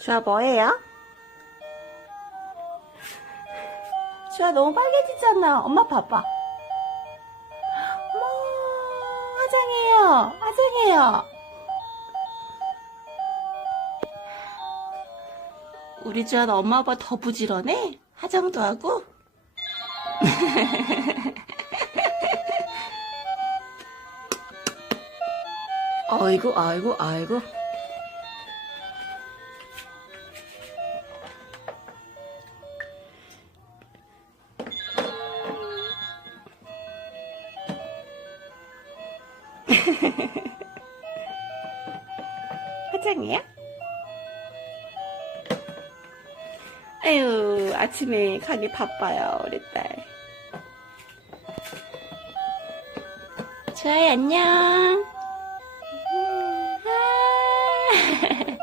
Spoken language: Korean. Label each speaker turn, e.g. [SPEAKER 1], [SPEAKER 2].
[SPEAKER 1] 주아 뭐해요? 주아 너무 빨개지잖아. 엄마 봐봐. 어머, 화장해요. 화장해요. 우리 주아 는 엄마 아빠 더 부지런해? 화장도 하고? 아이고, 아이고, 아이고. 화장이야? 아유 아침에 가기 바빠요 우리 딸. 좋아요 안녕. 아.